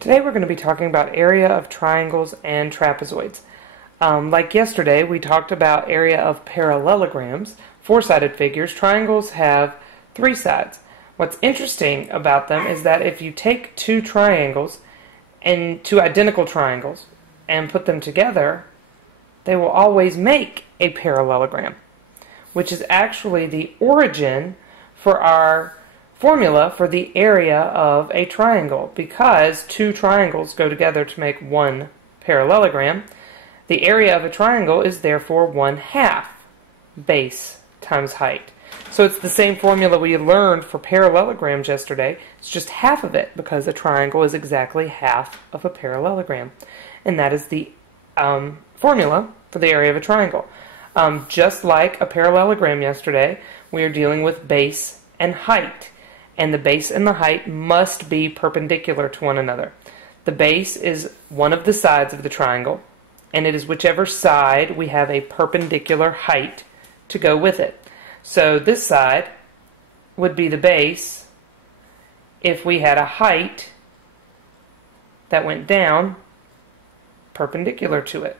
Today we're going to be talking about area of triangles and trapezoids. Like yesterday, we talked about area of parallelograms, four-sided figures. Triangles have three sides. What's interesting about them is that if you take two triangles and two identical triangles and put them together, they will always make a parallelogram, which is actually the origin for our formula for the area of a triangle. Because two triangles go together to make one parallelogram, the area of a triangle is therefore 1/2 base times height. So it's the same formula we learned for parallelograms yesterday. It's just half of it, because a triangle is exactly half of a parallelogram. And that is the formula for the area of a triangle. Just like a parallelogram yesterday, we are dealing with base and height. And the base and the height must be perpendicular to one another. The base is one of the sides of the triangle, and it is whichever side we have a perpendicular height to go with it. So this side would be the base if we had a height that went down perpendicular to it.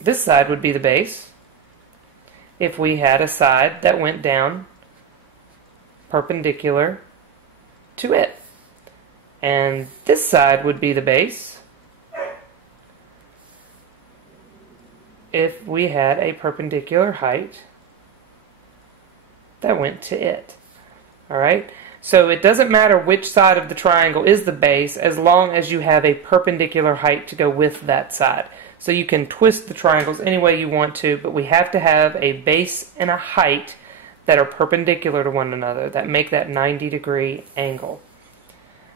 This side would be the base if we had a side that went down perpendicular to it. And this side would be the base if we had a perpendicular height that went to it. Alright? So it doesn't matter which side of the triangle is the base, as long as you have a perpendicular height to go with that side. So you can twist the triangles any way you want to, but we have to have a base and a height that are perpendicular to one another, that make that 90-degree angle.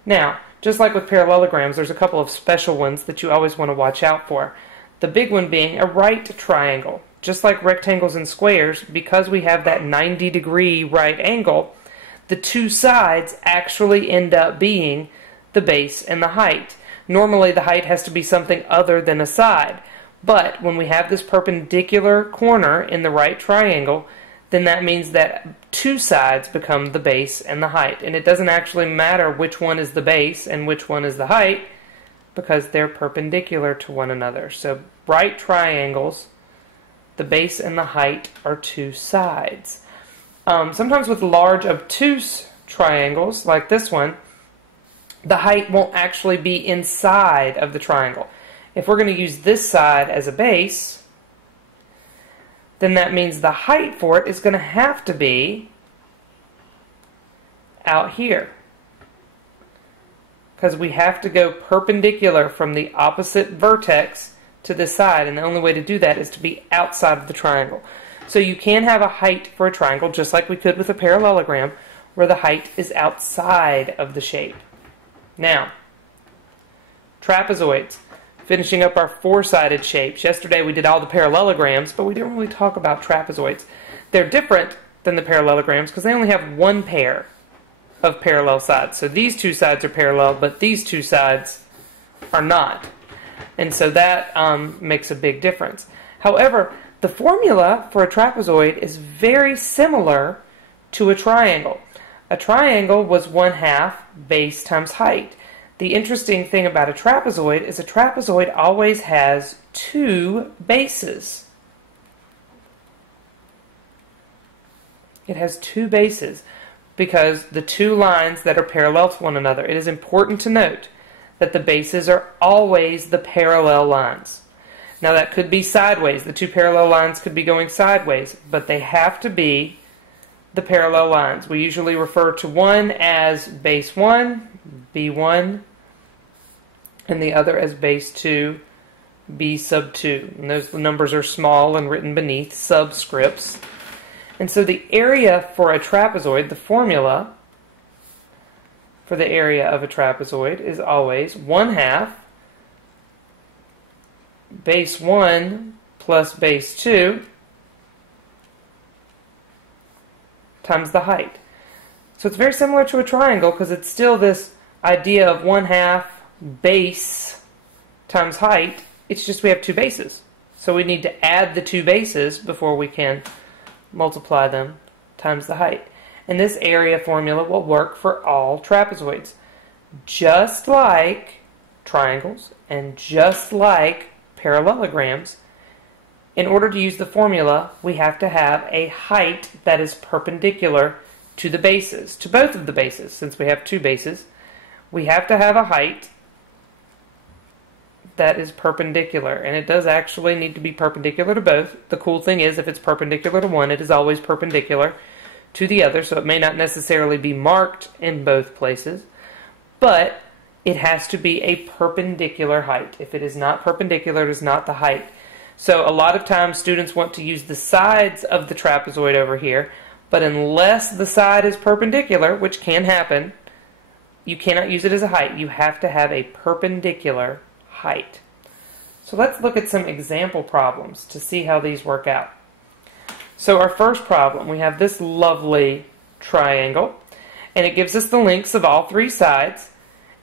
Now, just like with parallelograms, there's a couple of special ones that you always want to watch out for. The big one being a right triangle. Just like rectangles and squares, because we have that 90-degree right angle, the two sides actually end up being the base and the height. Normally the height has to be something other than a side, but when we have this perpendicular corner in the right triangle, then that means that two sides become the base and the height. And it doesn't actually matter which one is the base and which one is the height, because they're perpendicular to one another. So right triangles, the base and the height are two sides. Sometimes with large obtuse triangles like this one, the height won't actually be inside of the triangle. If we're going to use this side as a base, then that means the height for it is going to have to be out here, because we have to go perpendicular from the opposite vertex to this side, and the only way to do that is to be outside of the triangle. So you can have a height for a triangle, just like we could with a parallelogram, where the height is outside of the shape. Now, trapezoids. Finishing up our four-sided shapes. Yesterday we did all the parallelograms, but we didn't really talk about trapezoids. They're different than the parallelograms because they only have one pair of parallel sides. So these two sides are parallel, but these two sides are not. And so that makes a big difference. However, the formula for a trapezoid is very similar to a triangle. A triangle was 1/2 base times height. The interesting thing about a trapezoid is a trapezoid always has two bases. It has two bases because the two lines that are parallel to one another. It is important to note that the bases are always the parallel lines. Now that could be sideways. The two parallel lines could be going sideways, but they have to be the parallel lines. We usually refer to one as base 1, B1, and the other as base 2, B sub 2. And those numbers are small and written beneath subscripts. And so the area for a trapezoid, the formula for the area of a trapezoid, is always 1/2 base 1 plus base 2 times the height. So it's very similar to a triangle because it's still this idea of 1/2 base times height. It's just we have two bases. So we need to add the two bases before we can multiply them times the height. And this area formula will work for all trapezoids. Just like triangles and just like parallelograms, in order to use the formula, we have to have a height that is perpendicular to the bases, to both of the bases. Since we have two bases, we have to have a height that is perpendicular, and it does actually need to be perpendicular to both. The cool thing is, if it's perpendicular to one, it is always perpendicular to the other, so it may not necessarily be marked in both places, but it has to be a perpendicular height. If it is not perpendicular, it is not the height. So a lot of times students want to use the sides of the trapezoid over here, but unless the side is perpendicular, which can happen, you cannot use it as a height. You have to have a perpendicular height. So let's look at some example problems to see how these work out. So our first problem, we have this lovely triangle, and it gives us the lengths of all three sides,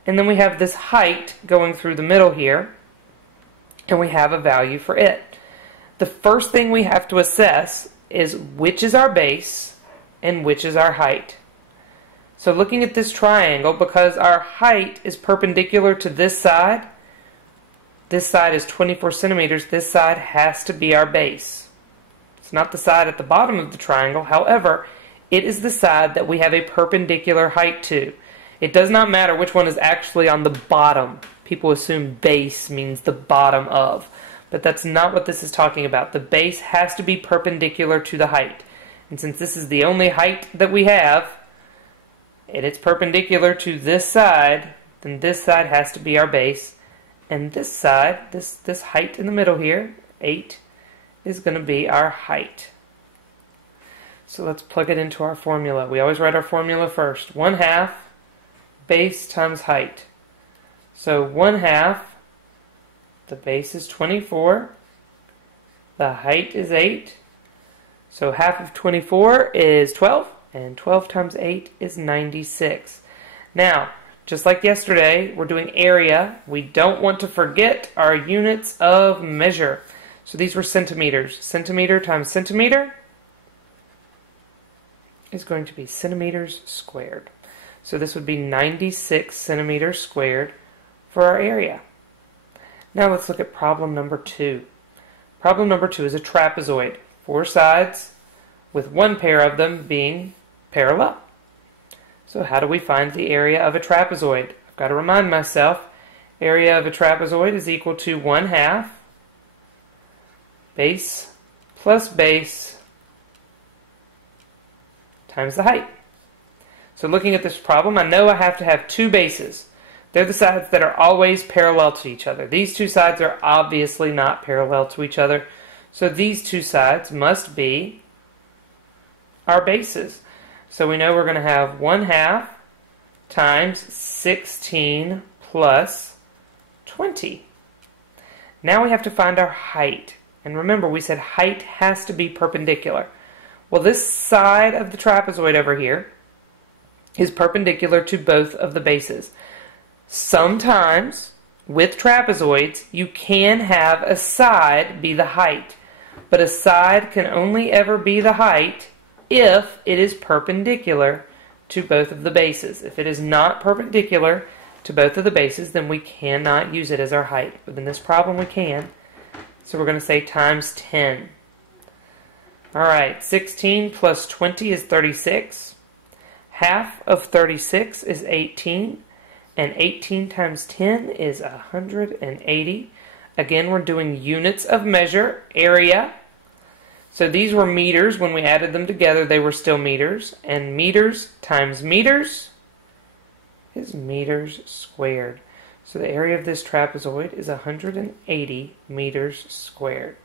and then we have this height going through the middle here, and we have a value for it. The first thing we have to assess is which is our base and which is our height. So looking at this triangle, because our height is perpendicular to this side is 24 centimeters, this side has to be our base. It's not the side at the bottom of the triangle, however, it is the side that we have a perpendicular height to. It does not matter which one is actually on the bottom. People assume base means the bottom of, but that's not what this is talking about. The base has to be perpendicular to the height. And since this is the only height that we have, and it's perpendicular to this side, then this side has to be our base. And this side, this height in the middle here, 8, is going to be our height. So let's plug it into our formula. We always write our formula first. 1/2 base times height. So 1/2, the base is 24, the height is 8, so half of 24 is 12, and 12 times 8 is 96. Now, just like yesterday, we're doing area. We don't want to forget our units of measure. So these were centimeters. Centimeter times centimeter is going to be centimeters squared. So this would be 96 centimeters squared for our area. Now let's look at problem number 2. Problem number 2 is a trapezoid. 4 sides with one pair of them being parallel. So how do we find the area of a trapezoid? I've got to remind myself, area of a trapezoid is equal to 1/2 base plus base times the height. So looking at this problem, I know I have to have two bases. They're the sides that are always parallel to each other. These two sides are obviously not parallel to each other, so these two sides must be our bases. So we know we're going to have 1/2 times 16 plus 20. Now we have to find our height. And remember, we said height has to be perpendicular. Well, this side of the trapezoid over here is perpendicular to both of the bases. Sometimes, with trapezoids, you can have a side be the height. But a side can only ever be the height if it is perpendicular to both of the bases. If it is not perpendicular to both of the bases, then we cannot use it as our height. But in this problem, we can. So we're going to say times 10. Alright, 16 plus 20 is 36. Half of 36 is 18. And 18 times 10 is 180. Again, we're doing units of measure, area. So these were meters. When we added them together, they were still meters. And meters times meters is meters squared. So the area of this trapezoid is 180 meters squared.